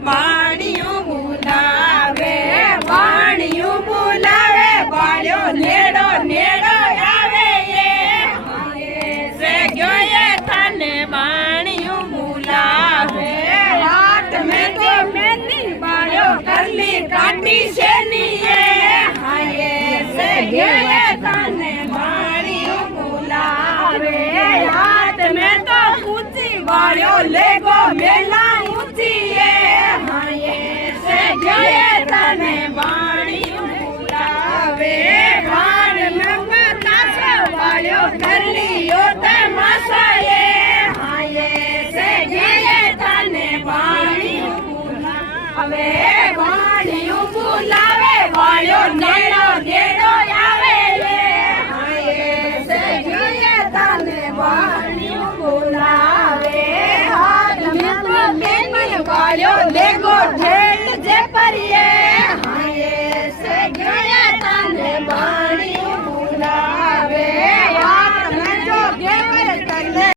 બાણિયું બોલાવે બાણિયું બોલાવે બાળ્યો નેડો નેડો આવે એ ગયો એ તને બાણિયું બોલાવે હાથ મેં તો મેંદી બાળ્યો કરલી કાટી છે નીએ હાય સે ગયો એ તને બાણિયું બોલાવે હાથ મેં તો ઊંચી બાળ્યો લેગો મેલા ઊંચી એ હાય સે ગયો એ તને બાણિયું બોલાવે ઘાણ મેં તાસો બાળ્યો કરલીઓ તે માસાએ હાય સે ગયો એ તને બાણિયું બોલાવે